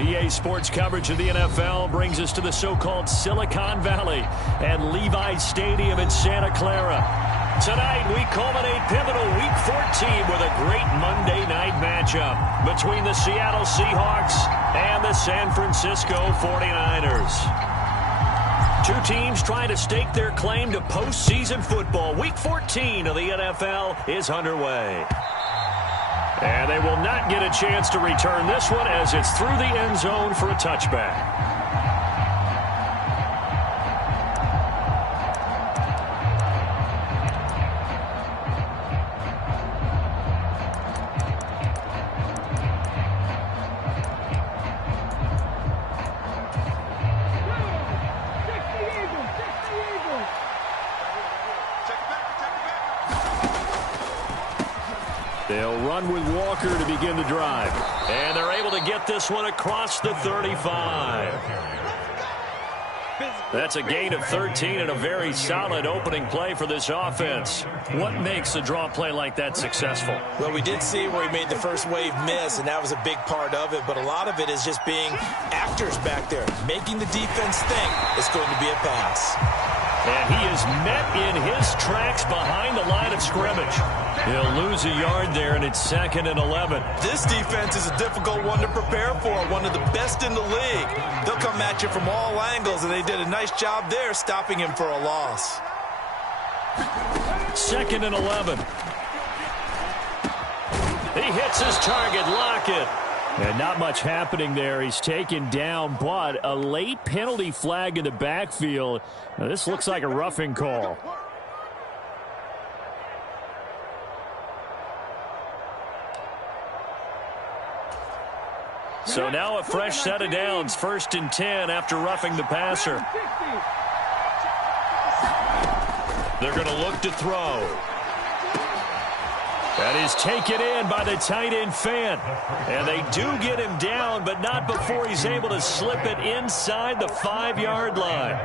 EA Sports coverage of the NFL brings us to the so-called Silicon Valley and Levi's Stadium in Santa Clara. Tonight, we culminate pivotal Week 14 with a great Monday night matchup between the Seattle Seahawks and the San Francisco 49ers. Two teams trying to stake their claim to postseason football. Week 14 of the NFL is underway. And they will not get a chance to return this one as it's through the end zone for a touchback. They'll run with Walker to begin the drive. And they're able to get this one across the 35. That's a gain of 13 and a very solid opening play for this offense. What makes a draw play like that successful? Well, we did see where he made the first wave miss, and that was a big part of it. But a lot of it is just being actors back there, making the defense think it's going to be a pass. And he is met in his tracks behind the line of scrimmage. He'll lose a yard there, and it's 2nd and 11. This defense is a difficult one to prepare for, one of the best in the league. They'll come at you from all angles, and they did a nice job there stopping him for a loss. 2nd and 11. He hits his target, Lockett. And not much happening there. He's taken down, but a late penalty flag in the backfield. Now, this looks like a roughing call. So now a fresh set of downs. 1st and 10 after roughing the passer. They're going to look to throw. That is taken in by the tight end Fant. And they do get him down, but not before he's able to slip it inside the 5-yard line.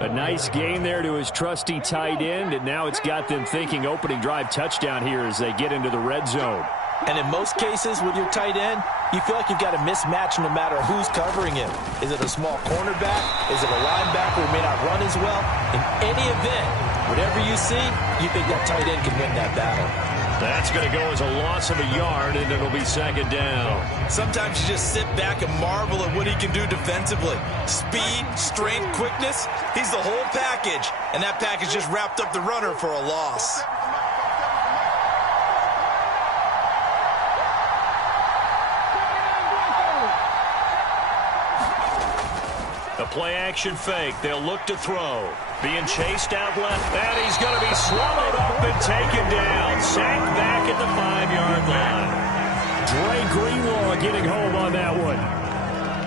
A nice gain there to his trusty tight end, and now it's got them thinking opening drive touchdown here as they get into the red zone. And in most cases with your tight end, you feel like you've got a mismatch no matter who's covering him. Is it a small cornerback? Is it a linebacker who may not run as well? In any event, whatever you see, you think that tight end can win that battle. That's going to go as a loss of a yard, and it'll be 2nd down. Sometimes you just sit back and marvel at what he can do defensively. Speed, strength, quickness, he's the whole package. And that package just wrapped up the runner for a loss. A play-action fake. They'll look to throw. Being chased out left. And he's going to be swallowed up and taken down. Sacked back at the 5-yard line. Dre Greenlaw getting home on that one.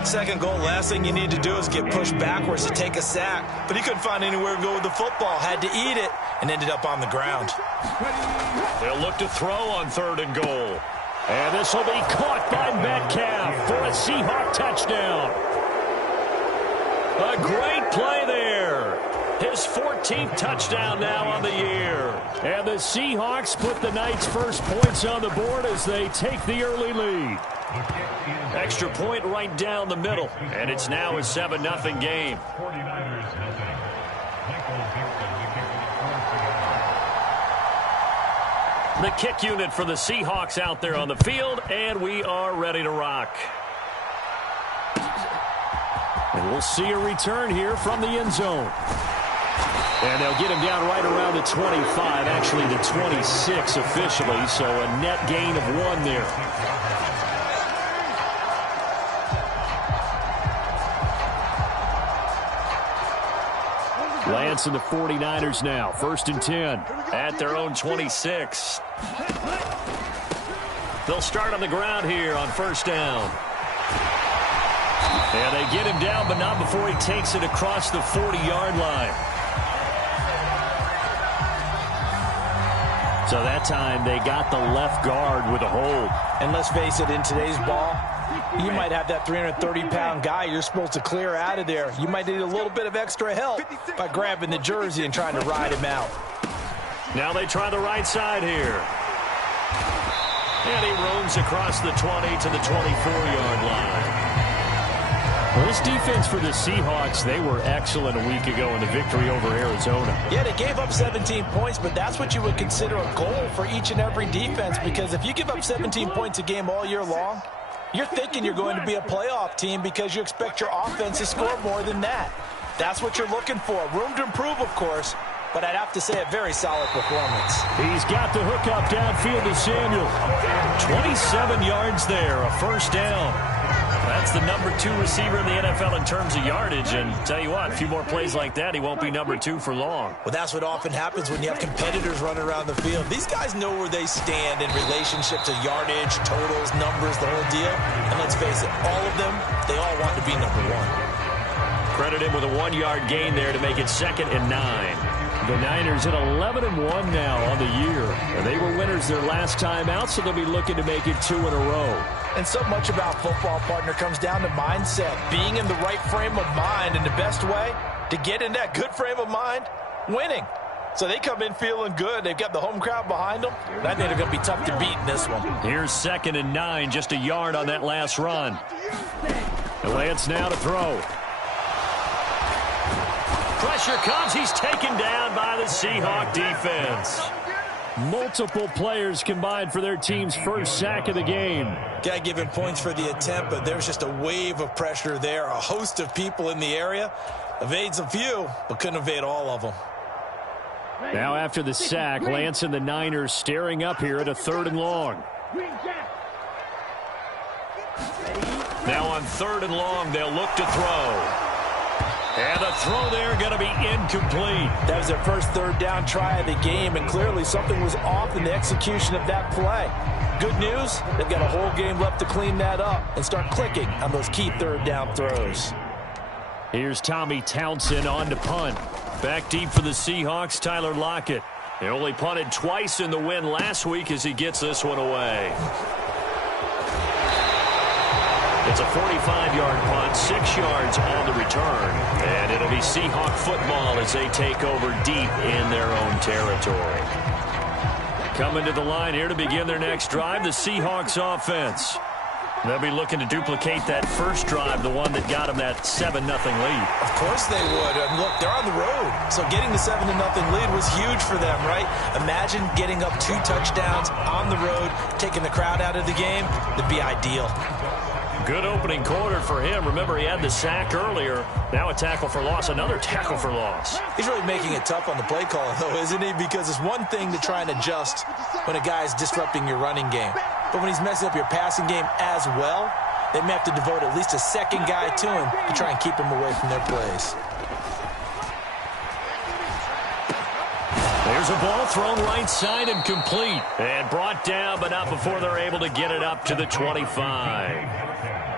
2nd goal, last thing you need to do is get pushed backwards to take a sack. But he couldn't find anywhere to go with the football. Had to eat it and ended up on the ground. They'll look to throw on 3rd and goal. And this will be caught by Metcalf for a Seahawk touchdown. A great play there. His 14th touchdown now on the year. And the Seahawks put the night's first points on the board as they take the early lead. Extra point right down the middle. And it's now a 7-0 game. The kick unit for the Seahawks out there on the field. And we are ready to rock. And we'll see a return here from the end zone. And they'll get him down right around the 25, actually the 26 officially, so a net gain of 1 there. Lance and the 49ers now, 1st and 10 at their own 26. They'll start on the ground here on 1st down. And they get him down, but not before he takes it across the 40-yard line. So that time they got the left guard with a hold. And let's face it, in today's ball, you might have that 330-pound guy you're supposed to clear out of there. You might need a little bit of extra help by grabbing the jersey and trying to ride him out. Now they try the right side here. And he roams across the 20 to the 24-yard line. Well, this defense for the Seahawks, they were excellent a week ago in the victory over Arizona. Yeah, they gave up 17 points, but that's what you would consider a goal for each and every defense, because if you give up 17 points a game all year long, you're thinking you're going to be a playoff team because you expect your offense to score more than that. That's what you're looking for. Room to improve, of course, but I'd have to say a very solid performance. He's got the hook up downfield to Samuel. 27 yards there, a first down. That's the number 2 receiver in the NFL in terms of yardage, and tell you what, a few more plays like that, he won't be number 2 for long. Well, that's what often happens when you have competitors running around the field. These guys know where they stand in relationship to yardage, totals, numbers, the whole deal. And let's face it, all of them, they all want to be number 1. Credit him with a 1-yard gain there to make it 2nd and 9. The Niners at 11-1 now on the year. And they were winners their last time out, so they'll be looking to make it 2 in a row. And so much about football, partner, comes down to mindset. Being in the right frame of mind, and the best way to get in that good frame of mind, winning. So they come in feeling good. They've got the home crowd behind them. I think they're going to be tough to beat in this one. Here's 2nd and 9, just a yard on that last run. The Lance now to throw. Pressure comes. He's taken down by the Seahawk defense. Multiple players combined for their team's first sack of the game. Got to give him points for the attempt, but there's just a wave of pressure there. A host of people in the area. Evades a few, but couldn't evade all of them. Now after the sack, Lance and the Niners staring up here at a 3rd and long. Now on 3rd and long, they'll look to throw. And the throw there going to be incomplete. That was their first 3rd down try of the game, and clearly something was off in the execution of that play. Good news, they've got a whole game left to clean that up and start clicking on those key 3rd down throws. Here's Tommy Townsend on to punt. Back deep for the Seahawks, Tyler Lockett. They only punted twice in the win last week as he gets this one away. It's a 45-yard punt, 6 yards on the return. And it'll be Seahawk football as they take over deep in their own territory. Coming to the line here to begin their next drive, the Seahawks offense. They'll be looking to duplicate that first drive, the one that got them that 7-0 lead. Of course they would. And look, they're on the road. So getting the 7-0 lead was huge for them, right? Imagine getting up 2 touchdowns on the road, taking the crowd out of the game. That'd be ideal. Good opening quarter for him. Remember, he had the sack earlier. Now a tackle for loss, another tackle for loss. He's really making it tough on the play call, though, isn't he? Because it's one thing to try and adjust when a guy is disrupting your running game. But when he's messing up your passing game as well, they may have to devote at least a second guy to him to try and keep him away from their plays. There's a ball thrown right side and complete. And brought down, but not before they're able to get it up to the 25.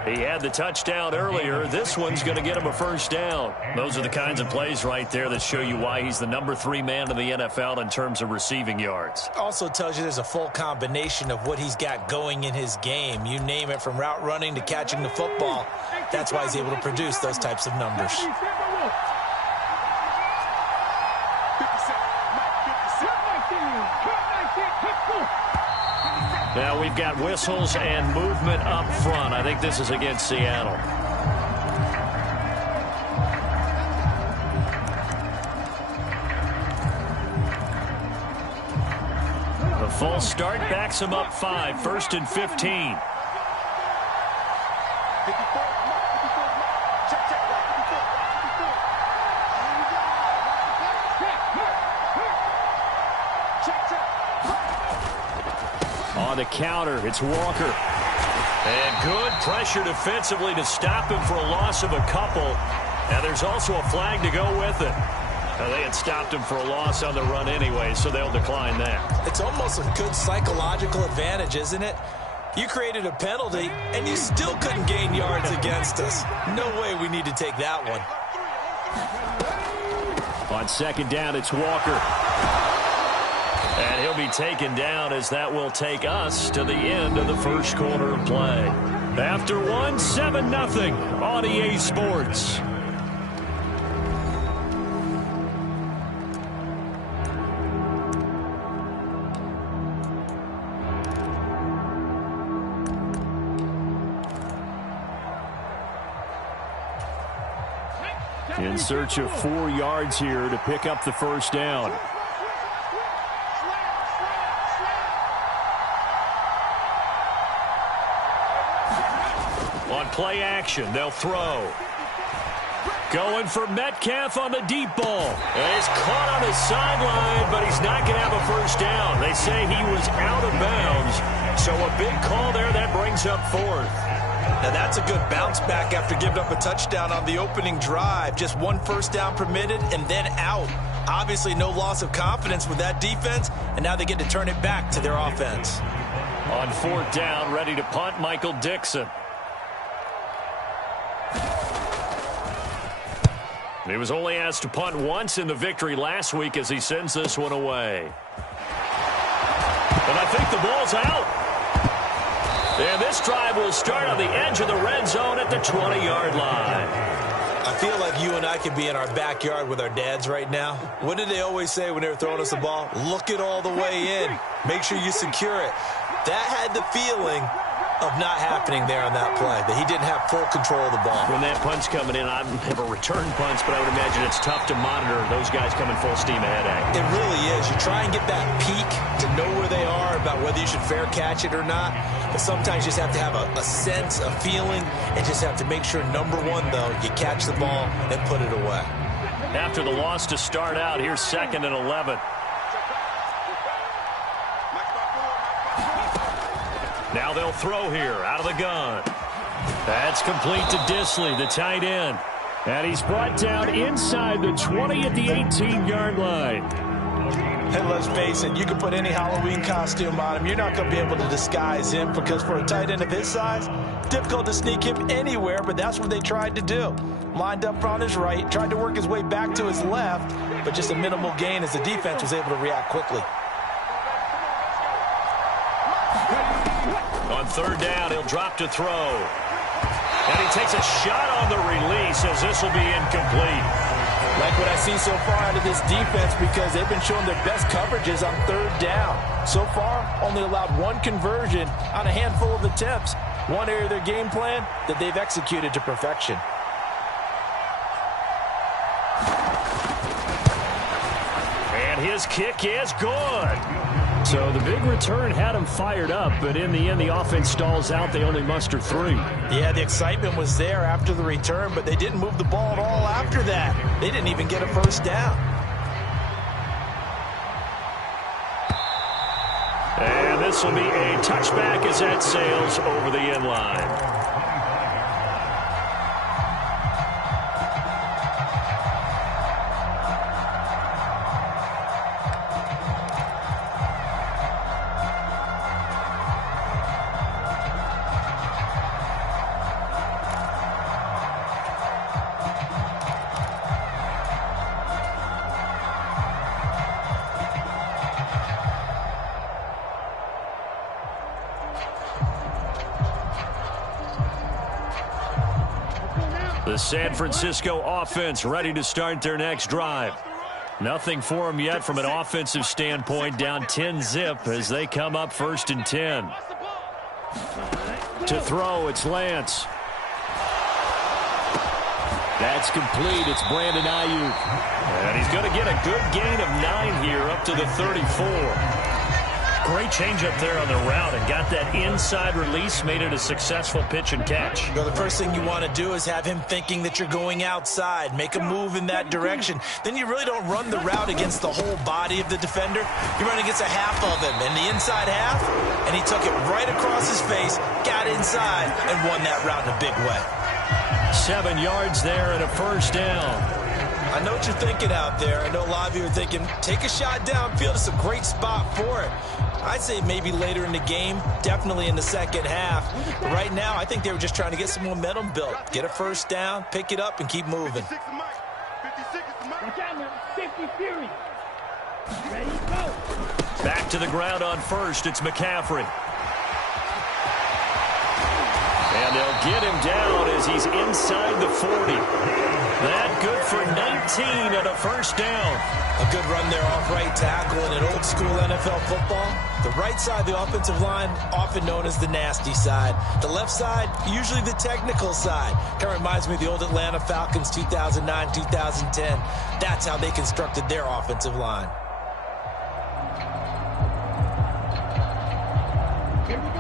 He had the touchdown earlier. This one's going to get him a first down. Those are the kinds of plays right there that show you why he's the number 3 man in the NFL in terms of receiving yards. Also tells you there's a full combination of what he's got going in his game. You name it, from route running to catching the football. That's why he's able to produce those types of numbers. Now we've got whistles and movement up front. I think this is against Seattle. The false start backs him up 5, 1st and 15. On the counter, it's Walker. And good pressure defensively to stop him for a loss of a couple. And there's also a flag to go with it. Now, they had stopped him for a loss on the run anyway, so they'll decline that. It's almost a good psychological advantage, isn't it? You created a penalty, and you still couldn't gain yards against us. No way we need to take that one. On 2nd down, it's Walker. And he'll be taken down as that will take us to the end of the first quarter of play. After one, 7-0 on EA Sports. In search of 4 yards here to pick up the first down. On play action, they'll throw. Going for Metcalf on the deep ball. And he's caught on his sideline, but he's not going to have a first down. They say he was out of bounds. So a big call there that brings up 4th. Now that's a good bounce back after giving up a touchdown on the opening drive. Just 1 first down permitted and then out. Obviously no loss of confidence with that defense, and now they get to turn it back to their offense. On 4th down, ready to punt, Michael Dixon. He was only asked to punt once in the victory last week as he sends this one away. And I think the ball's out. And this drive will start on the edge of the red zone at the 20-yard line. I feel like you and I could be in our backyard with our dads right now. What did they always say when they were throwing us the ball? Look it all the way in. Make sure you secure it. That had the feeling of not happening there on that play, that he didn't have full control of the ball. When that punt's coming in, I have a return punch, but I would imagine it's tough to monitor those guys coming full steam ahead at you. It really is. You try and get that peek to know where they are, about whether you should fair catch it or not. But sometimes you just have to have a sense, a feeling, and just have to make sure, number one, though, you catch the ball and put it away. After the loss to start out, here's 2nd and 11. Now they'll throw here out of the gun. That's complete to Disley, the tight end. And he's brought down inside the 20 at the 18-yard line. And let's face it, you can put any Halloween costume on him. You're not going to be able to disguise him, because for a tight end of his size, difficult to sneak him anywhere, but that's what they tried to do. Lined up on his right, tried to work his way back to his left, but just a minimal gain as the defense was able to react quickly. On 3rd down, he'll drop to throw. And he takes a shot on the release as this will be incomplete. Like what I see so far out of this defense, because they've been showing their best coverages on 3rd down. So far, only allowed 1 conversion on a handful of attempts. One area of their game plan that they've executed to perfection. And his kick is good. So the big return had him fired up, but in the end, the offense stalls out. They only muster 3. Yeah, the excitement was there after the return, but they didn't move the ball at all after that. They didn't even get a first down. And this will be a touchback as that sails over the end line. The San Francisco offense ready to start their next drive. Nothing for them yet from an offensive standpoint. Down 10-zip as they come up 1st and 10. To throw, it's Lance. That's complete. It's Brandon Ayuk. And he's going to get a good gain of 9 here up to the 34. Great changeup there on the route and got that inside release, made it a successful pitch and catch. You know, the first thing you want to do is have him thinking that you're going outside, make a move in that direction. Then you really don't run the route against the whole body of the defender. You run against a half of him, and the inside half, and he took it right across his face, got inside, and won that route in a big way. 7 yards there and a first down. I know what you're thinking out there. I know a lot of you are thinking, take a shot downfield. It's a great spot for it. I'd say maybe later in the game, definitely in the second half. But right now, I think they were just trying to get some momentum built. Get a first down, pick it up, and keep moving. Back to the ground on 1st. It's McCaffrey. And And they'll get him down as he's inside the 40. That good for 19 and a first down. A good run there off right tackle in an old-school NFL football. The right side of the offensive line, often known as the nasty side. The left side, usually the technical side. Kind of reminds me of the old Atlanta Falcons 2009, 2010. That's how they constructed their offensive line.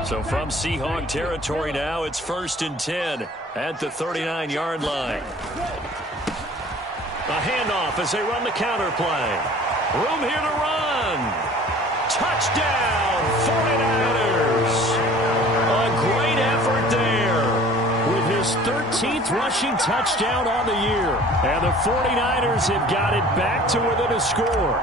So from Seahawk territory now, it's 1st and 10 at the 39-yard line. A handoff as they run the counter play. Room here to run. Touchdown, 49ers. A great effort there with his 13th rushing touchdown on the year. And the 49ers have got it back to within a score.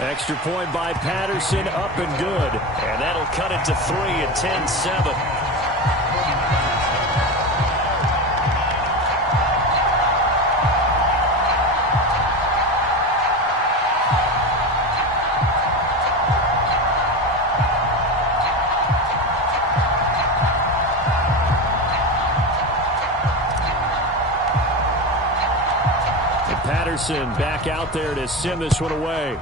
Extra point by Patterson, up and good. And that'll cut it to 3 at 10-7. Patterson back out there to send this one away.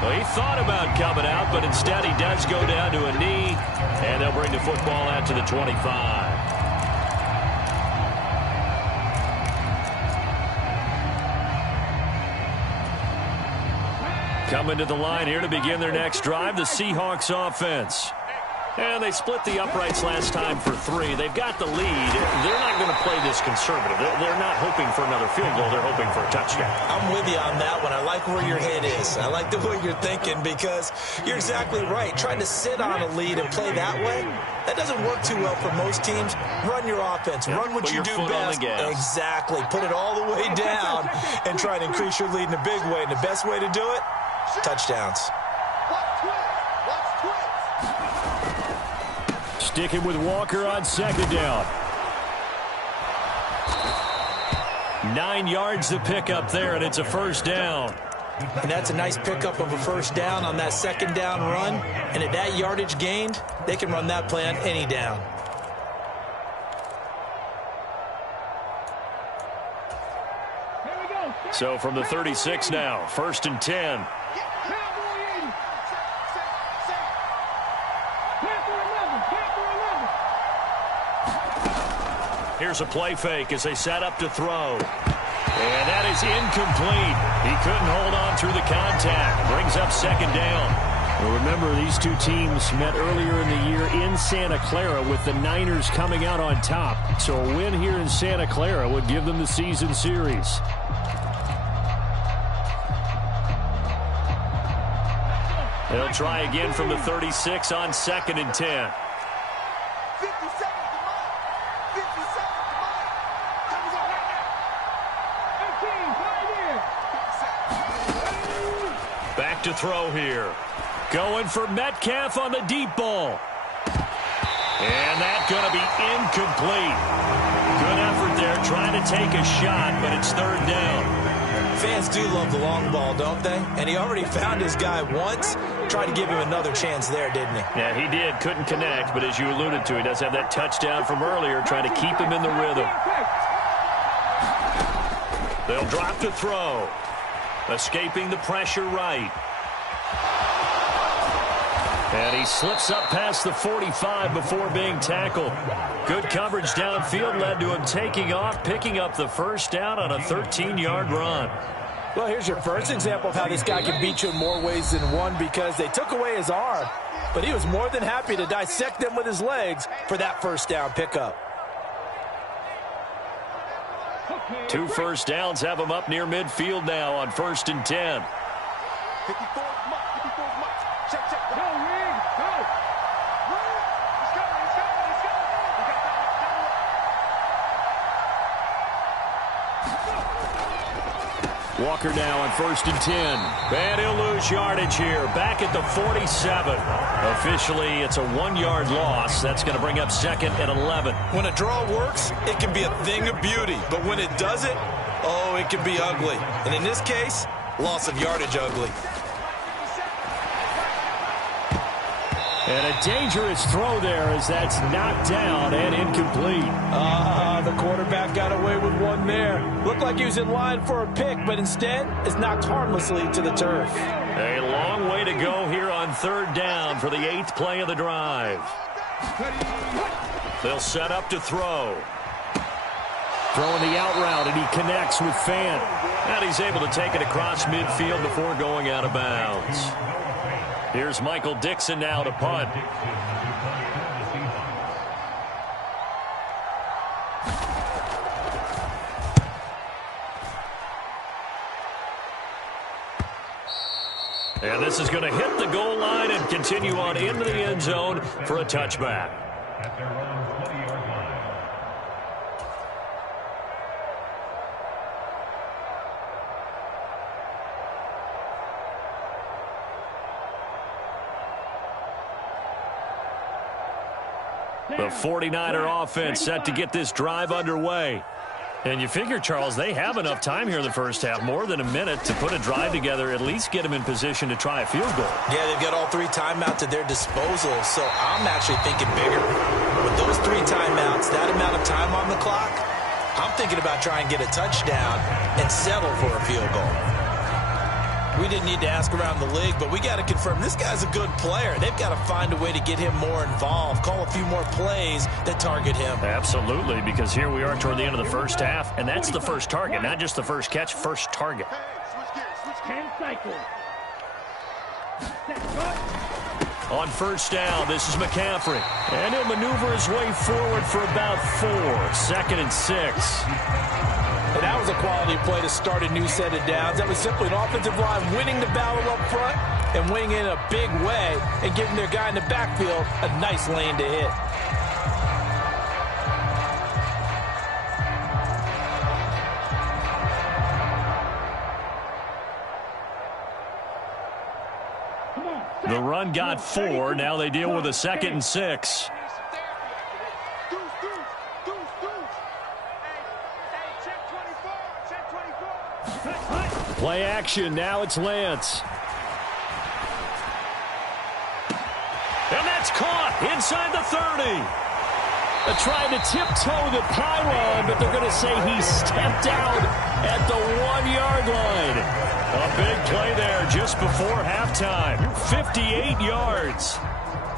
Well, he thought about coming out, but instead he does go down to a knee, and they'll bring the football out to the 25. Coming to the line here to begin their next drive, the Seahawks offense. And they split the uprights last time for 3. They've got the lead. They're not going to play this conservative. They're not hoping for another field goal. They're hoping for a touchdown. I'm with you on that one. I like where your head is. I like the way you're thinking because you're exactly right. Trying to sit on a lead and play that way, that doesn't work too well for most teams. Run your offense. Run what you do best. Exactly. Put it all the way down and try and increase your lead in a big way. And the best way to do it, touchdowns. Sticking with Walker on 2nd down. 9 yards to pick up there, and it's a first down. And that's a nice pickup of a first down on that 2nd down run. And at that yardage gained, they can run that play on any down. So from the 36 now, 1st and 10. Here's a play fake as they set up to throw. And that is incomplete. He couldn't hold on through the contact. Brings up 2nd down. Well, remember, these two teams met earlier in the year in Santa Clara with the Niners coming out on top. So a win here in Santa Clara would give them the season series. They'll try again from the 36 on 2nd and 10. Back to throw here. Going for Metcalf on the deep ball. And that's going to be incomplete. Good effort there trying to take a shot, but it's 3rd down. Fans do love the long ball, don't they? And he already found his guy once. Tried to give him another chance there, didn't he? Yeah, he did. Couldn't connect, but as you alluded to, he does have that touchdown from earlier, trying to keep him in the rhythm. They'll drop to throw. Escaping the pressure right. And he slips up past the 45 before being tackled. Good coverage downfield led to him taking off, picking up the first down on a 13-yard run. Well, here's your first example of how this guy can beat you in more ways than one because they took away his arm, but he was more than happy to dissect them with his legs for that first down pickup. 2 first downs have him up near midfield now on 1st and 10. Walker now on 1st and 10. And he'll lose yardage here. Back at the 47. Officially, it's a 1-yard loss. That's going to bring up 2nd and 11. When a draw works, it can be a thing of beauty. But when it doesn't, Oh, it can be ugly. And in this case, loss of yardage ugly. And a dangerous throw there as that's knocked down and incomplete. The quarterback got away with one there. Looked like he was in line for a pick, but instead is knocked harmlessly to the turf. A long way to go here on third down for the 8th play of the drive. They'll set up to throw. Throwing the out route, and he connects with Fant. And he's able to take it across midfield before going out of bounds. Here's Michael Dixon now to punt. And this is going to hit the goal line and continue on into the end zone for a touchback. The 49er offense set to get this drive underway. And you figure, Charles, they have enough time here in the first half, more than a minute, to put a drive together, at least get them in position to try a field goal. Yeah, they've got all 3 timeouts at their disposal, so I'm actually thinking bigger. With those 3 timeouts, that amount of time on the clock, I'm thinking about trying to get a touchdown and settle for a field goal. We didn't need to ask around the league, but we got to confirm this guy's a good player. They've got to find a way to get him more involved, call a few more plays that target him. Absolutely, because here we are toward the end of the first half, and that's the first target, not just the first catch, first target. On first down, this is McCaffrey. And he'll maneuver his way forward for about 4. 2nd and 6. And that was a quality play to start a new set of downs. That was simply an offensive line winning the battle up front and winning in a big way and giving their guy in the backfield a nice lane to hit. The run got 4. Now they deal with a 2nd and 6. Play action. Now it's Lance. And that's caught inside the 30. They're trying to tiptoe the pylon, but they're going to say he stepped out at the 1-yard line. A big play there just before halftime. 58 yards.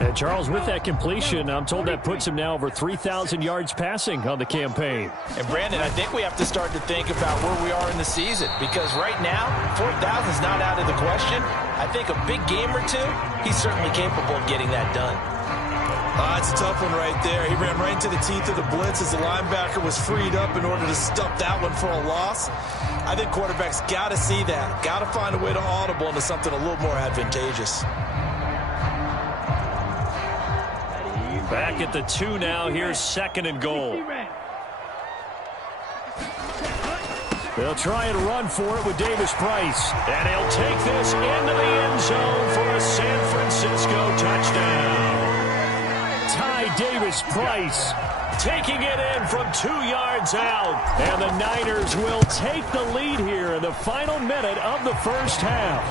And Charles, with that completion, I'm told that puts him now over 3,000 yards passing on the campaign. And Brandon, I think we have to start to think about where we are in the season, because right now, 4,000 is not out of the question. I think a big game or 2, he's certainly capable of getting that done. It's a tough one right there. He ran right into the teeth of the blitz as the linebacker was freed up in order to stop that one for a loss. I think quarterbacks got to see that. Got to find a way to audible into something a little more advantageous. Back at the 2 now. Here's 2nd and goal. They'll try and run for it with Davis Price. And he'll take this into the end zone for a San Francisco touchdown. Ty Davis Price taking it in from 2 yards out. And the Niners will take the lead here in the final minute of the first half.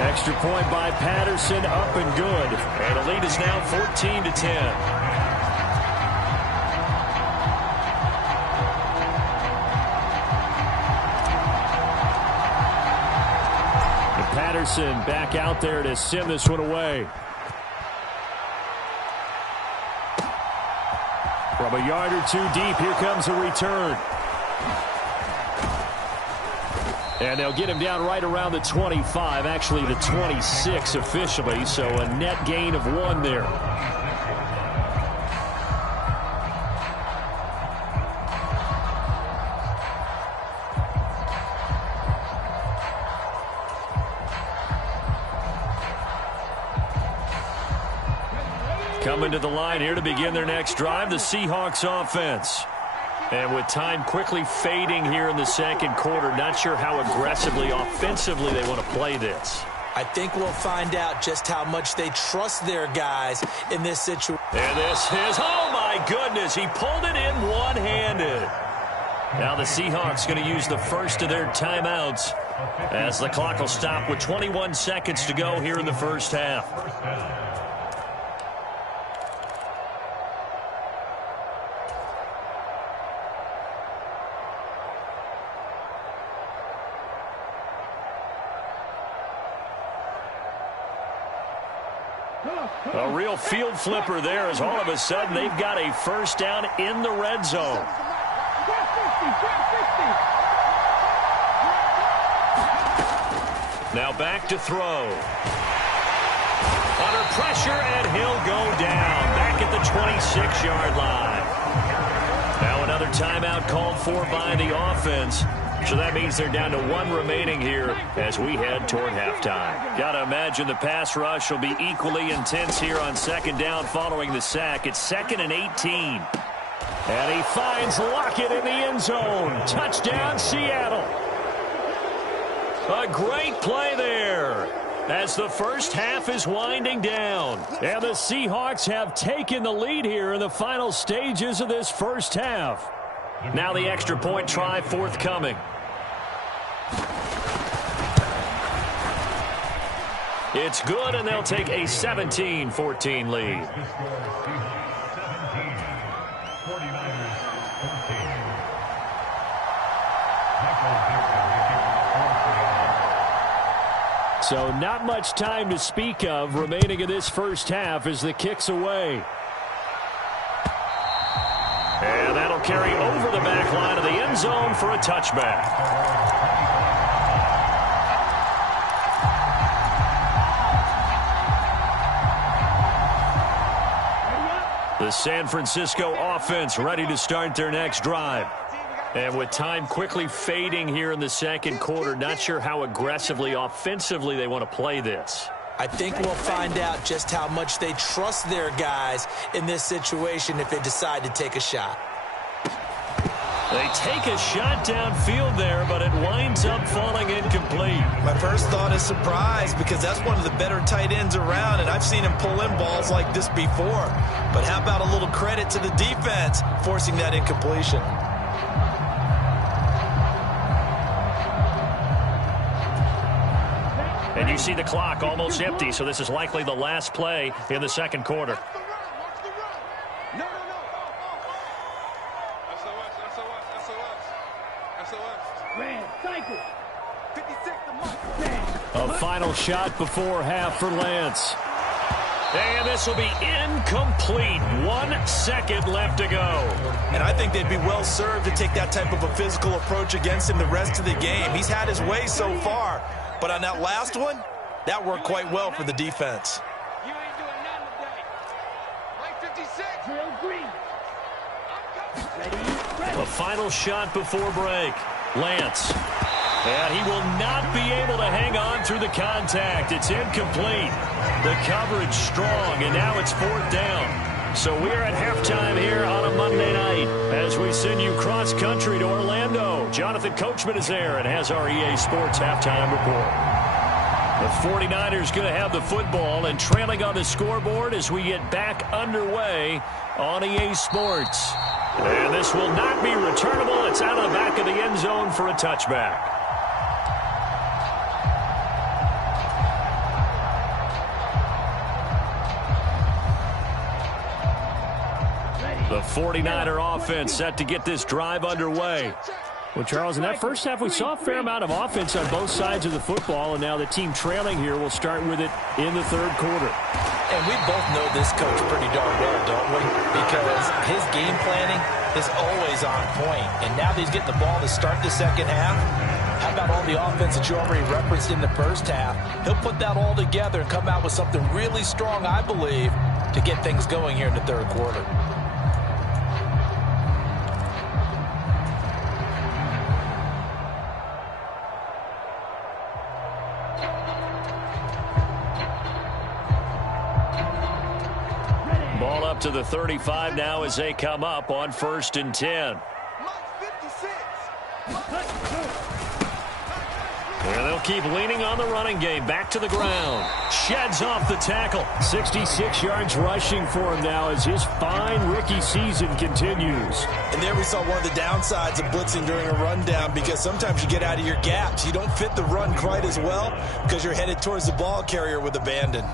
Extra point by Patterson, up and good. And the lead is now 14-10. Patterson back out there to send this one away. From a yard or 2 deep, here comes a return. And they'll get him down right around the 25, actually the 26 officially, so a net gain of 1 there. Coming to the line here to begin their next drive, the Seahawks offense. And with time quickly fading here in the second quarter, not sure how aggressively, offensively they want to play this. I think we'll find out just how much they trust their guys in this situation. And this is, oh my goodness, he pulled it in one-handed. Now the Seahawks going to use the first of their timeouts as the clock will stop with 21 seconds to go here in the first half. A real field flipper there as all of a sudden they've got a first down in the red zone. Now back to throw. Under pressure, and he'll go down. Back at the 26-yard line. Now another timeout called for by the offense. So that means they're down to one remaining here as we head toward halftime. Got to imagine the pass rush will be equally intense here on second down following the sack. It's 2nd and 18. And he finds Lockett in the end zone. Touchdown, Seattle. A great play there as the first half is winding down. And the Seahawks have taken the lead here in the final stages of this first half. Now the extra point try forthcoming. It's good, and they'll take a 17-14 lead. So not much time to speak of remaining in this first half as the kick's away. And that'll carry over the back line of the end zone for a touchback. The San Francisco offense ready to start their next drive. And with time quickly fading here in the second quarter, not sure how aggressively, offensively they want to play this. I think we'll find out just how much they trust their guys in this situation if they decide to take a shot. They take a shot downfield there, but it winds up falling incomplete. My first thought is surprise because that's one of the better tight ends around, and I've seen him pull in balls like this before. But how about a little credit to the defense forcing that incompletion? And you see the clock almost empty, so this is likely the last play in the second quarter. A final shot before half for Lance. And this will be incomplete. 1 second left to go. And I think they'd be well served to take that type of a physical approach against him the rest of the game. He's had his way so far. But on that last one, that worked quite well for the defense. You ain't doing nothing today. Like 56. Real green. A final shot before break. Lance. And he will not be able to hang on through the contact. It's incomplete. The coverage strong, and now it's 4th down. So we're at halftime here on a Monday night as we send you cross-country to Orlando. Jonathan Coachman is there and has our EA Sports halftime report. The 49ers going to have the football and trailing on the scoreboard as we get back underway on EA Sports. And this will not be returnable. It's out of the back of the end zone for a touchback. The 49er offense set to get this drive underway. Well, Charles, in that first half, we saw a fair amount of offense on both sides of the football, and now the team trailing here will start with it in the third quarter. And we both know this coach pretty darn well, don't we? Because his game planning is always on point. And now that he's getting the ball to start the second half, how about all the offense that you already referenced in the first half? He'll put that all together and come out with something really strong, I believe, to get things going here in the third quarter. Ball up to the 35 now as they come up on 1st and 10. And they'll keep leaning on the running game. Back to the ground. Sheds off the tackle. 66 yards rushing for him now as his fine rookie season continues. And there we saw one of the downsides of blitzing during a rundown, because sometimes you get out of your gaps. You don't fit the run quite as well because you're headed towards the ball carrier with abandon.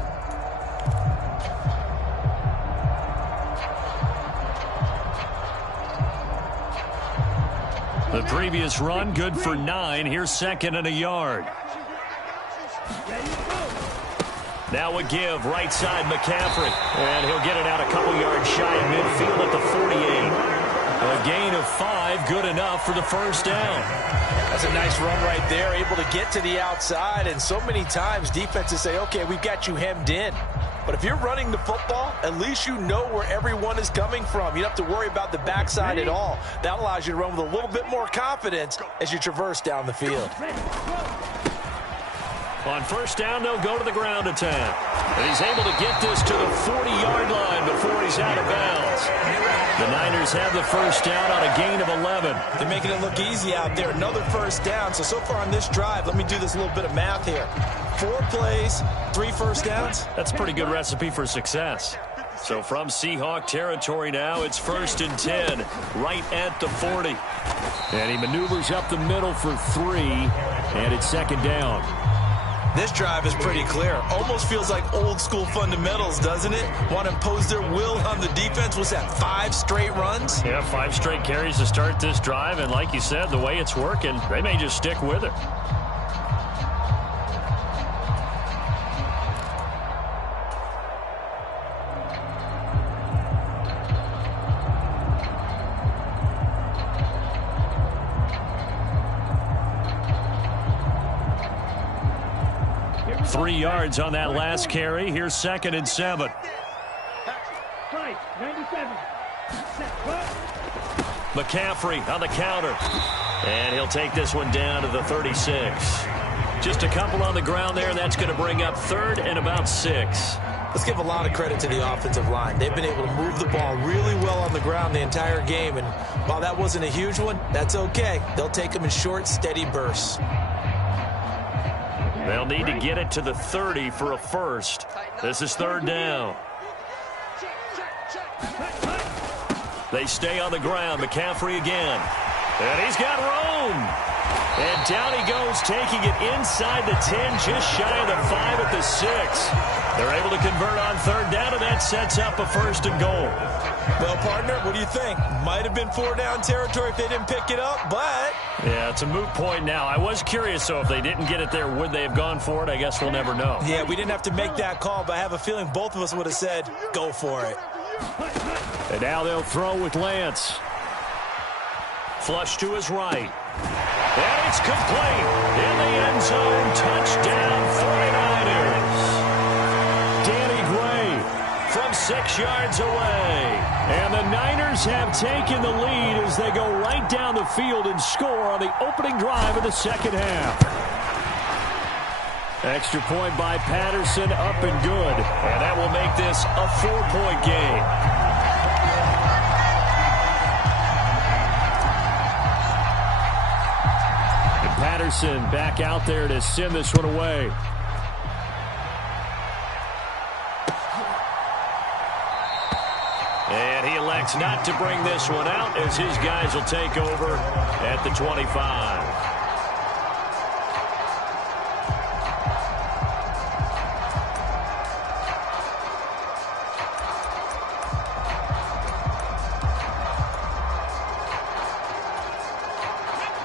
The previous run, good for 9. Here's 2nd and a yard. Now a give, right side McCaffrey. And he'll get it out a couple yards shy of midfield at the 48. A gain of 5, good enough for the first down. That's a nice run right there, able to get to the outside. And so many times defenses say, okay, we've got you hemmed in. But if you're running the football, at least you know where everyone is coming from. You don't have to worry about the backside at all. That allows you to run with a little bit more confidence as you traverse down the field. On first down, they'll go to the ground attack. And he's able to get this to the 40-yard line before he's out of bounds. The Niners have the first down on a gain of 11. They're making it look easy out there. Another first down. So far on this drive, let me do this little bit of math here. 4 plays, 3 first downs. That's a pretty good recipe for success. So from Seahawk territory now, it's 1st and 10, right at the 40. And he maneuvers up the middle for 3, and it's 2nd down. This drive is pretty clear. Almost feels like old school fundamentals, doesn't it? Want to impose their will on the defense. Was that 5 straight runs? Yeah, 5 straight carries to start this drive. And like you said, the way it's working, they may just stick with it. Three yards on that last carry. Here's 2nd and 7. McCaffrey on the counter. And he'll take this one down to the 36. Just a couple on the ground there. That's going to bring up 3rd and about 6. Let's give a lot of credit to the offensive line. They've been able to move the ball really well on the ground the entire game. And while that wasn't a huge one, that's okay. They'll take them in short, steady bursts. They'll need to get it to the 30 for a first. This is 3rd down. They stay on the ground. McCaffrey again. And he's got room. And down he goes, taking it inside the 10, just shy of the 5 at the 6. They're able to convert on 3rd down, and that sets up a 1st and goal. Well, partner, what do you think? Might have been 4-down territory if they didn't pick it up, but... Yeah, it's a moot point now. I was curious, so if they didn't get it there, would they have gone for it? I guess we'll never know. Yeah, we didn't have to make that call, but I have a feeling both of us would have said, go for it. And now they'll throw with Lance. Flush to his right. And it's complete. In the end zone, touchdown 49ers. Danny Gray from 6 yards away. And the Niners have taken the lead as they go right down the field and score on the opening drive of the 2nd half. Extra point by Patterson, up and good. And that will make this a 4-point game. Patterson back out there to send this one away. And he elects not to bring this one out as his guys will take over at the 25.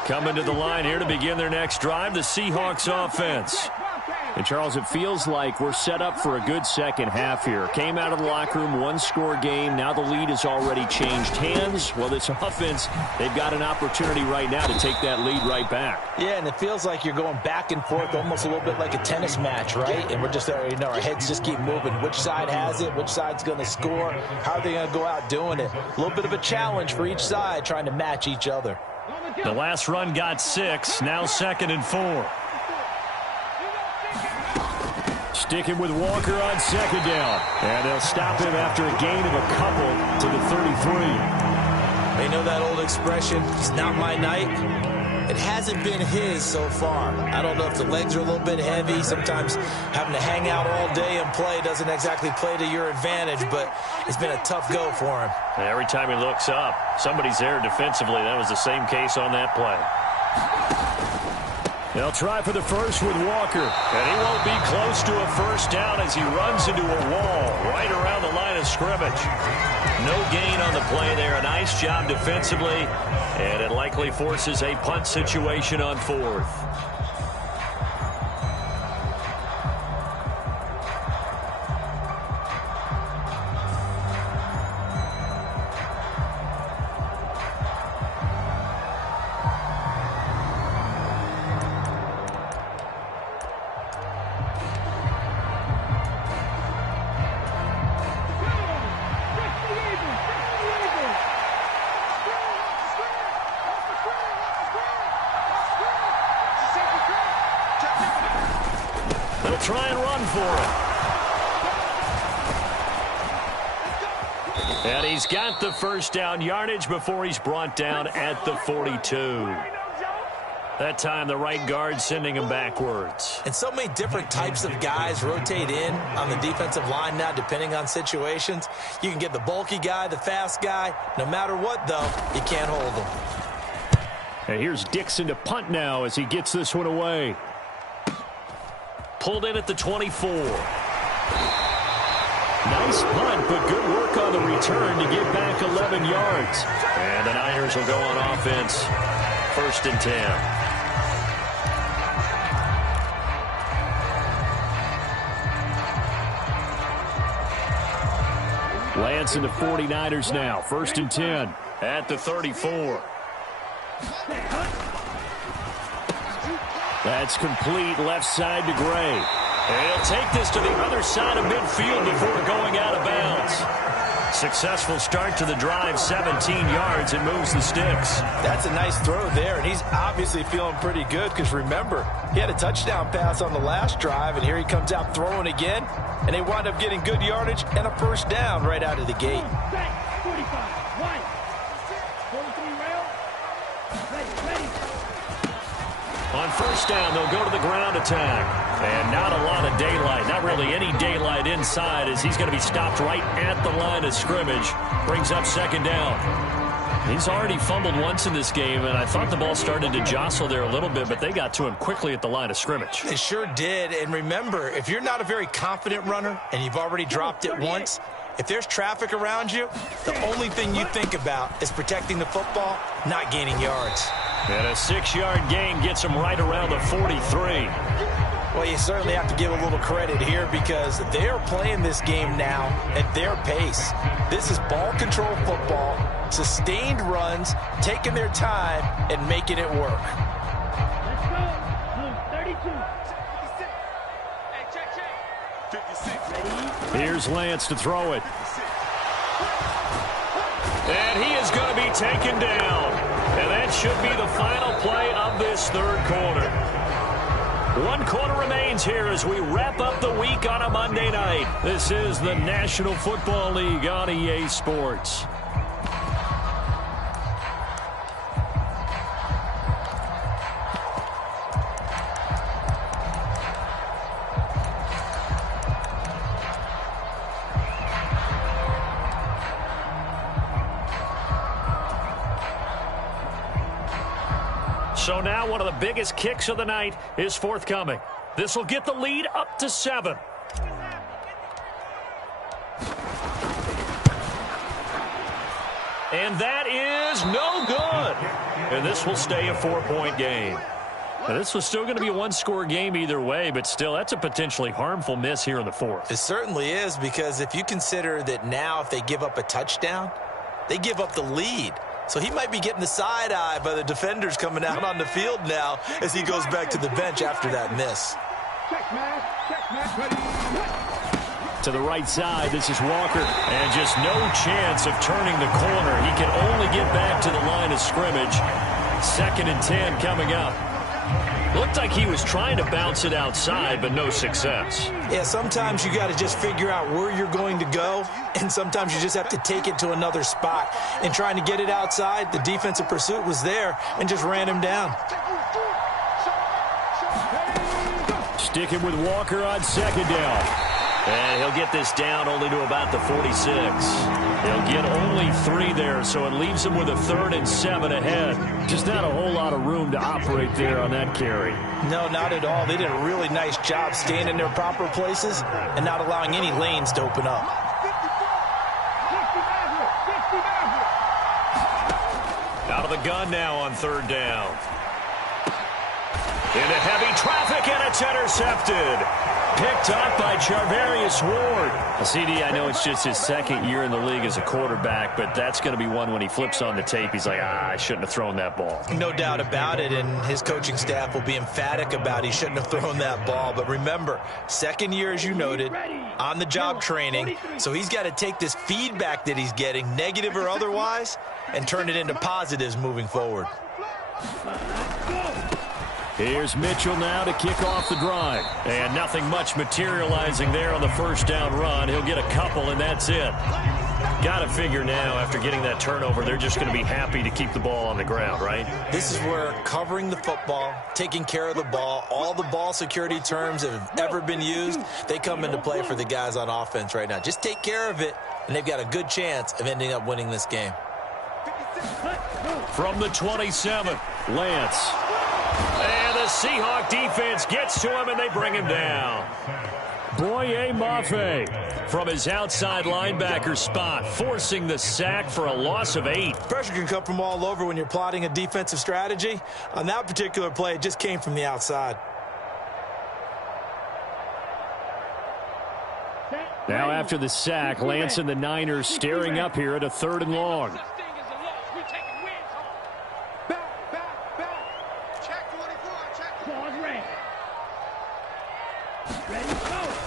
Coming to the line here to begin their next drive, the Seahawks offense. And, Charles, it feels like we're set up for a good second half here. Came out of the locker room, one-score game. Now the lead has already changed hands. Well, this offense, they've got an opportunity right now to take that lead right back. Yeah, and it feels like you're going back and forth almost a little bit like a tennis match, right? And we're just, you know, our heads just keep moving. Which side has it? Which side's going to score? How are they going to go out doing it? A little bit of a challenge for each side trying to match each other. The last run got 6. Now 2nd and 4. Sticking with Walker on 2nd down. And they'll stop him after a gain of a couple to the 33. They know that old expression, it's not my night. It hasn't been his so far. I don't know if the legs are a little bit heavy. Sometimes having to hang out all day and play doesn't exactly play to your advantage, but it's been a tough go for him. Every time he looks up, somebody's there defensively. That was the same case on that play. They'll try for the first with Walker. And he won't be close to a first down as he runs into a wall right around the line of scrimmage. No gain on the play there. A nice job defensively. And it likely forces a punt situation on fourth. Try and run for it. And he's got the first down yardage before he's brought down at the 42. That time the right guard sending him backwards. And so many different types of guys rotate in on the defensive line now depending on situations. You can get the bulky guy, the fast guy. No matter what, though, you can't hold him. And here's Dixon to punt now as he gets this one away. Pulled in at the 24. Nice punt, but good work on the return to get back 11 yards. And the Niners will go on offense. 1st and 10. Lance and the 49ers now. 1st and 10 at the 34. That's complete left side to Gray. And he'll take this to the other side of midfield before going out of bounds. Successful start to the drive, 17 yards, and moves the sticks. That's a nice throw there, and he's obviously feeling pretty good because, remember, he had a touchdown pass on the last drive, and here he comes out throwing again, and they wind up getting good yardage and a first down right out of the gate. On first down, they'll go to the ground attack. And not a lot of daylight. Not really any daylight inside as he's going to be stopped right at the line of scrimmage. Brings up 2nd down. He's already fumbled once in this game, and I thought the ball started to jostle there a little bit, but they got to him quickly at the line of scrimmage. They sure did. And remember, if you're not a very confident runner and you've already dropped it once, if there's traffic around you, the only thing you think about is protecting the football, not gaining yards. And a 6-yard gain gets him right around the 43. Well, you certainly have to give a little credit here because they're playing this game now at their pace. This is ball control football, sustained runs, taking their time, and making it work. Let's go. 32. 56. Here's Lance to throw it. And he is going to be taken down. And that should be the final play of this 3rd quarter. 1 quarter remains here as we wrap up the week on a Monday night. This is the National Football League on EA Sports. So now one of the biggest kicks of the night is forthcoming. This will get the lead up to 7. And that is no good. And this will stay a 4-point game. Now, this was still going to be a 1-score game either way, but still, that's a potentially harmful miss here in the 4th. It certainly is, because if you consider that now if they give up a touchdown, they give up the lead. So he might be getting the side eye by the defenders coming out on the field now as he goes back to the bench after that miss. To the right side, this is Walker. And just no chance of turning the corner. He can only get back to the line of scrimmage. 2nd and 10 coming up. Looked like he was trying to bounce it outside, but no success. Yeah, sometimes you got to just figure out where you're going to go, and sometimes you just have to take it to another spot. And trying to get it outside, the defensive pursuit was there and just ran him down. Sticking with Walker on second down. And he'll get this down only to about the 46. He'll get only 3 there, so it leaves him with a 3rd and 7 ahead. Just not a whole lot of room to operate there on that carry. No, not at all. They did a really nice job staying in their proper places and not allowing any lanes to open up. Out of the gun now on 3rd down. Into heavy traffic, and it's intercepted. Picked up by Charvarius Ward. CD, I know it's just his 2nd year in the league as a quarterback, but that's going to be one when he flips on the tape, he's like, I shouldn't have thrown that ball. No doubt about it, and his coaching staff will be emphatic about he shouldn't have thrown that ball. But remember, 2nd year, as you noted, on-the-job training, so he's got to take this feedback that he's getting, negative or otherwise, and turn it into positives moving forward. Here's Mitchell now to kick off the drive. And nothing much materializing there on the 1st down run. He'll get a couple, and that's it. Got to figure now, after getting that turnover, they're just going to be happy to keep the ball on the ground, right? This is where covering the football, taking care of the ball, all the ball security terms that have ever been used, they come into play for the guys on offense right now. Just take care of it, and they've got a good chance of ending up winning this game. From the 27, Lance. And the Seahawk defense gets to him, and they bring him down. Boye Mafe from his outside linebacker spot, forcing the sack for a loss of 8. Pressure can come from all over when you're plotting a defensive strategy. On that particular play, it just came from the outside. Now after the sack, Lance and the Niners staring up here at a 3rd and long.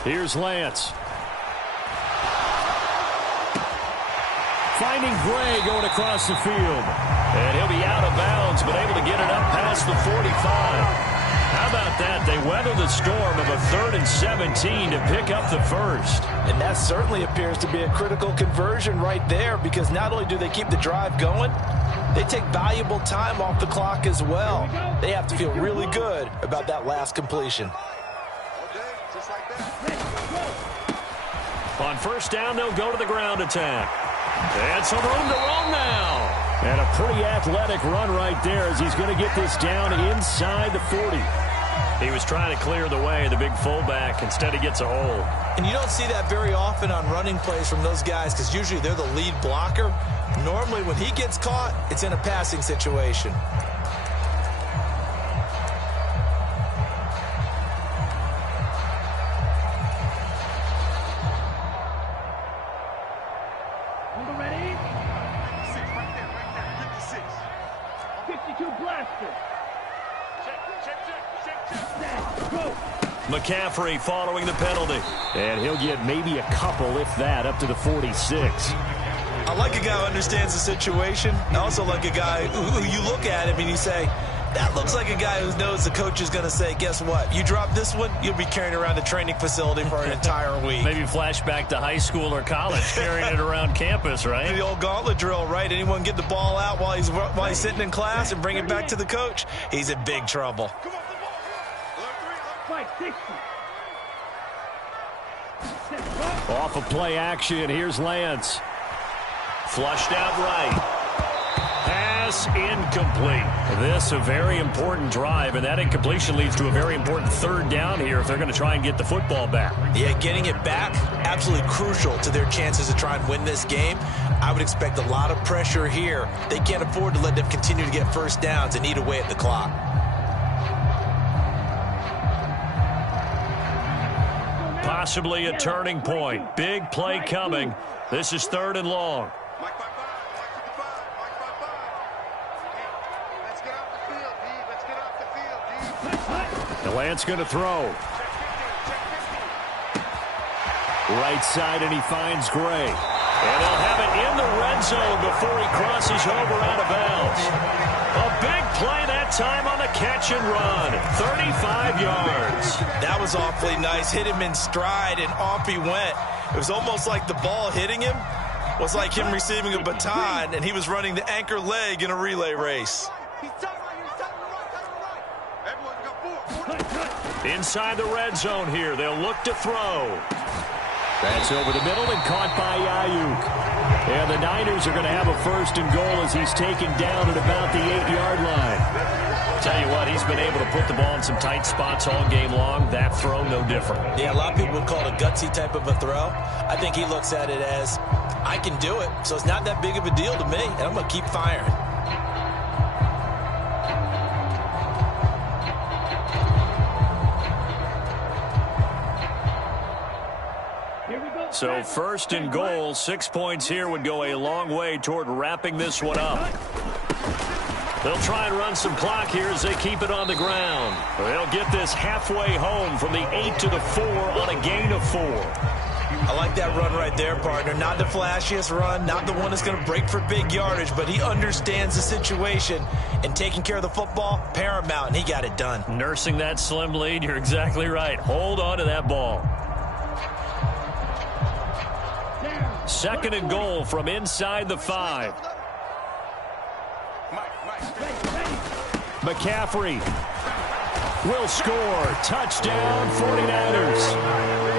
Here's Lance. Finding Gray going across the field. And he'll be out of bounds, but able to get it up past the 45. How about that? They weather the storm of a 3rd and 17 to pick up the 1st. And that certainly appears to be a critical conversion right there, because not only do they keep the drive going, they take valuable time off the clock as well. They have to feel really good about that last completion. On 1st down, they'll go to the ground attack. And some room to roam now. And a pretty athletic run right there as he's going to get this down inside the 40. He was trying to clear the way, the big fullback. Instead, he gets a hole. And you don't see that very often on running plays from those guys, because usually they're the lead blocker. Normally, when he gets caught, it's in a passing situation. McCaffrey following the penalty. And he'll get maybe a couple, if that, up to the 46. I like a guy who understands the situation. I also like a guy who you look at him and you say, that looks like a guy who knows the coach is going to say, guess what? You drop this one, you'll be carrying around the training facility for an entire week. Maybe flashback to high school or college, carrying it around campus, right? The old gauntlet drill, right? Anyone get the ball out while he's sitting in class and bring it back to the coach? He's in big trouble. Off of play action, here's Lance. Flushed out right. Pass incomplete. This a very important drive, and that incompletion leads to a very important 3rd down here if they're going to try and get the football back. Yeah, getting it back, absolutely crucial to their chances to try and win this game. I would expect a lot of pressure here. They can't afford to let them continue to get 1st downs and eat away at the clock. Possibly a turning point. Big play coming. This is 3rd and long. The Lance going to throw. Right side, and he finds Gray. And they'll have it in the red zone before he crosses over out of bounds. A big play. That that time on the catch and run. 35 yards. That was awfully nice. Hit him in stride, and off he went. It was almost like the ball hitting him was like him receiving a baton, and he was running the anchor leg in a relay race. Inside the red zone here. They'll look to throw. That's over the middle and caught by Ayuk. And the Niners are going to have a 1st and goal as he's taken down at about the 8-yard line. Tell you what, he's been able to put the ball in some tight spots all game long. That throw, no different. Yeah, a lot of people would call it a gutsy type of a throw. I think he looks at it as, I can do it, so it's not that big of a deal to me, and I'm going to keep firing. So 1st and goal, 6 points here would go a long way toward wrapping this one up. They'll try and run some clock here as they keep it on the ground. They'll get this halfway home from the 8 to the 4 on a gain of 4. I like that run right there, partner. Not the flashiest run, not the one that's going to break for big yardage, but he understands the situation, and taking care of the football, paramount, and he got it done. Nursing that slim lead, you're exactly right. Hold on to that ball. 2nd and goal from inside the 5. McCaffrey will score. Touchdown, 49ers.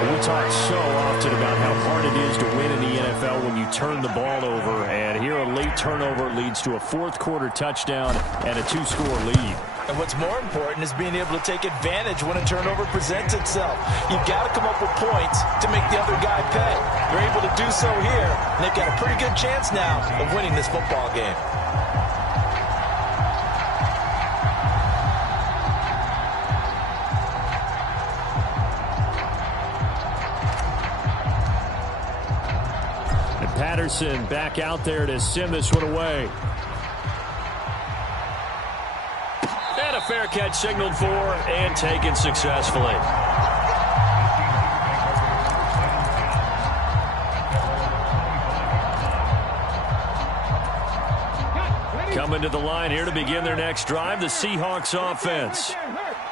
We talk so often about how hard it is to win in the NFL when you turn the ball over. And here a late turnover leads to a 4th-quarter touchdown and a 2-score lead. And what's more important is being able to take advantage when a turnover presents itself. You've got to come up with points to make the other guy pay. They're able to do so here, and they've got a pretty good chance now of winning this football game. And Patterson back out there to send this one away. And a fair catch signaled for and taken successfully. Coming to the line here to begin their next drive, the Seahawks offense.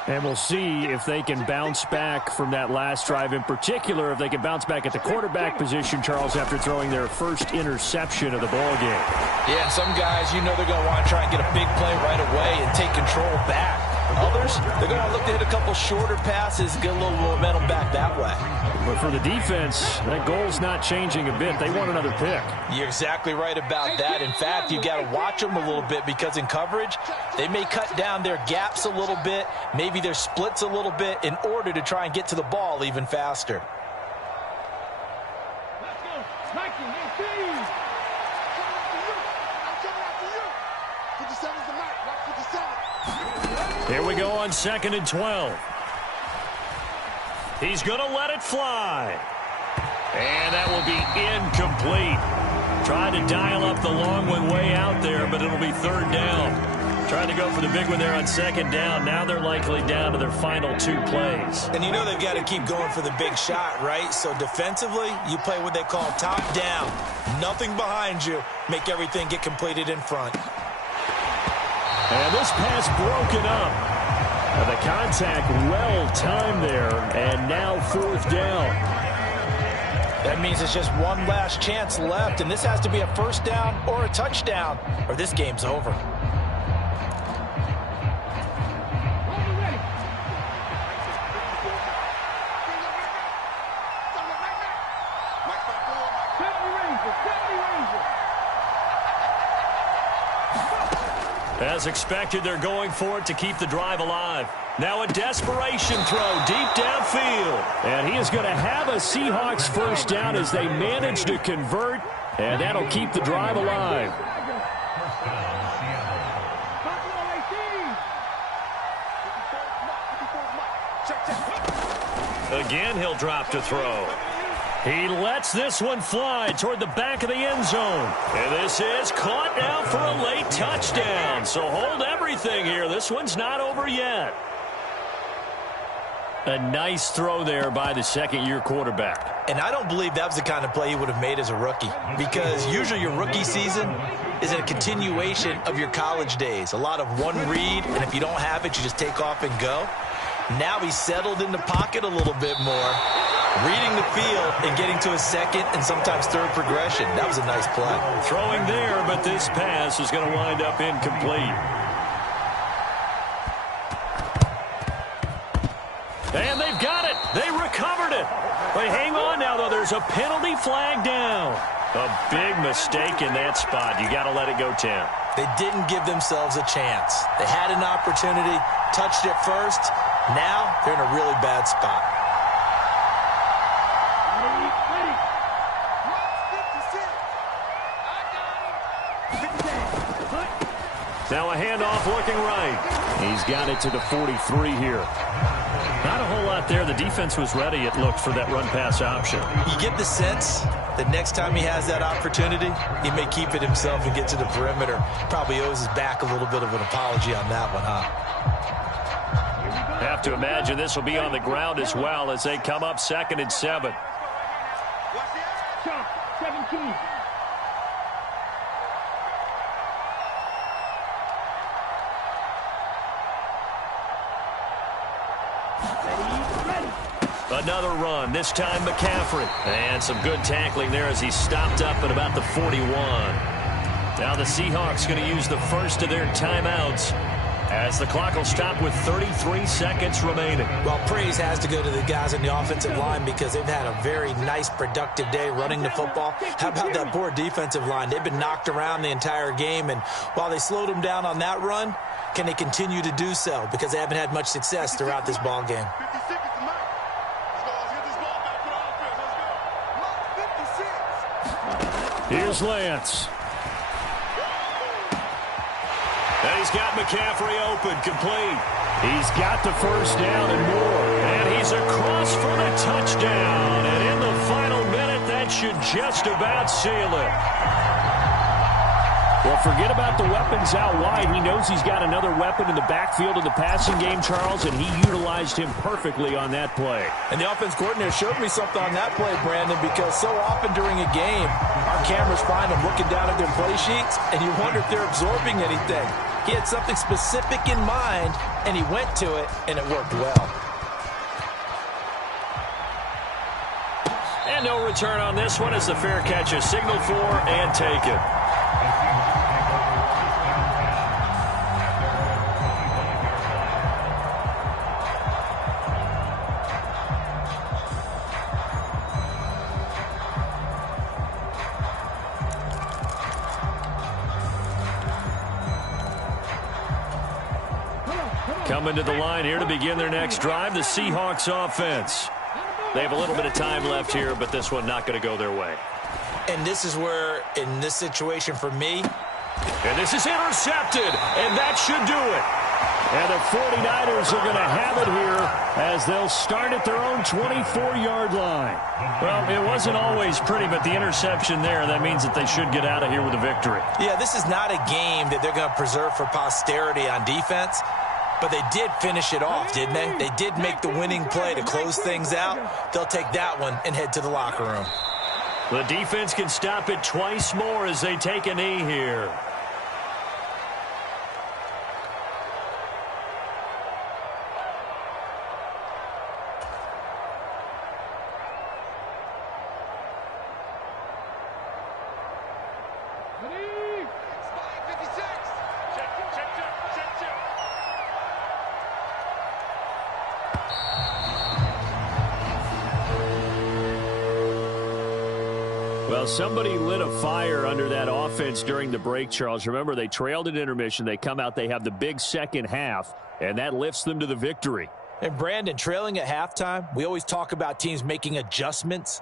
And we'll see if they can bounce back from that last drive, in particular if they can bounce back at the quarterback position, Charles, after throwing their first interception of the ball game. Yeah, and some guys, you know they're going to want to try and get a big play right away and take control back. Others, they're going to look to hit a couple shorter passes, get a little momentum back that way. But for the defense, that goal's not changing a bit. They want another pick. You're exactly right about that. In fact, you've got to watch them a little bit because in coverage, they may cut down their gaps a little bit, maybe their splits a little bit in order to try and get to the ball even faster. Here we go on 2nd and 12. He's going to let it fly. And that will be incomplete. Tried to dial up the long one way out there, but it'll be 3rd down. Trying to go for the big one there on 2nd down. Now they're likely down to their final 2 plays. And you know they've got to keep going for the big shot, right? So defensively, you play what they call top down. Nothing behind you. Make everything get completed in front. And this pass broken up. The contact well timed there, and now 4th down. That means it's just one last chance left, and this has to be a 1st down or a touchdown, or this game's over. As expected, they're going for it to keep the drive alive. Now a desperation throw deep downfield. And he is going to have a Seahawks 1st down as they manage to convert. And that'll keep the drive alive. Again, he'll drop to throw. He lets this one fly toward the back of the end zone. And this is caught now for a late touchdown. So hold everything here. This one's not over yet. A nice throw there by the second-year quarterback. And I don't believe that was the kind of play he would have made as a rookie, because usually your rookie season is a continuation of your college days. A lot of one read, and if you don't have it, you just take off and go. Now he's settled in the pocket a little bit more, reading the field and getting to a second and sometimes third progression. That was a nice play. Throwing there, but this pass is going to wind up incomplete. And they've got it. They recovered it. But hang on now, though. There's a penalty flag down. A big mistake in that spot. You got to let it go, Tim. They didn't give themselves a chance. They had an opportunity, touched it first. Now they're in a really bad spot. Now a handoff looking right. He's got it to the 43 here. Not a whole lot there. The defense was ready, it looked, for that run-pass option. You get the sense that next time he has that opportunity, he may keep it himself and get to the perimeter. Probably owes his back a little bit of an apology on that one, huh? Have to imagine this will be on the ground as well as they come up 2nd and 7. Watch the action. 17. Another run, this time McCaffrey. And some good tackling there as he stopped up at about the 41. Now the Seahawks going to use the first of their timeouts as the clock will stop with 33 seconds remaining. Well, praise has to go to the guys on the offensive line because they've had a very nice, productive day running the football. How about that poor defensive line? They've been knocked around the entire game, and while they slowed them down on that run, can they continue to do so? Because they haven't had much success throughout this ball game. 56 is the mark. Let's get this ball back for the offense. Let's go. Mark 56. Here's Lance. And he's got McCaffrey open, complete. He's got the first down and more. And he's across for the touchdown. And in the final minute, that should just about seal it. Well, forget about the weapons out wide. He knows he's got another weapon in the backfield of the passing game, Charles, and he utilized him perfectly on that play. And the offense coordinator showed me something on that play, Brandon, because so often during a game, our cameras find them looking down at their play sheets, and you wonder if they're absorbing anything. He had something specific in mind, and he went to it, and it worked well. And no return on this one as the fair catch is signaled for and taken. Coming to the line here to begin their next drive, the Seahawks offense. They have a little bit of time left here, but this one not going to go their way. And this is where, in this situation for me, and this is intercepted, and that should do it. And the 49ers are going to have it here as they'll start at their own 24-yard line. Well, it wasn't always pretty, but the interception there, that means that they should get out of here with a victory. Yeah, this is not a game that they're going to preserve for posterity on defense. But they did finish it off, didn't they? They did make the winning play to close things out. They'll take that one and head to the locker room. The defense can stop it twice more as they take a knee here. Well, somebody lit a fire under that offense during the break, Charles. Remember, they trailed at intermission. They come out, they have the big second half, and that lifts them to the victory. And, Brandon, trailing at halftime, we always talk about teams making adjustments.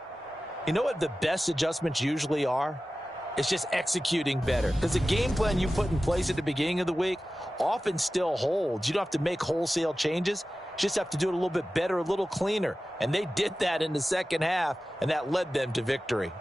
You know what the best adjustments usually are? It's just executing better. Because the game plan you put in place at the beginning of the week often still holds. You don't have to make wholesale changes. You just have to do it a little bit better, a little cleaner. And they did that in the second half, and that led them to victory.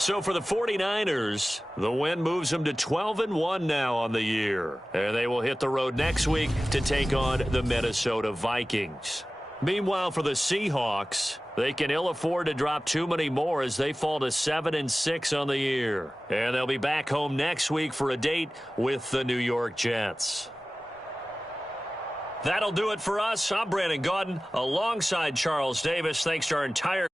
So for the 49ers, the win moves them to 12-1 now on the year. And they will hit the road next week to take on the Minnesota Vikings. Meanwhile, for the Seahawks, they can ill afford to drop too many more as they fall to 7-6 on the year. And they'll be back home next week for a date with the New York Jets. That'll do it for us. I'm Brandon Gaudin alongside Charles Davis. Thanks to our entire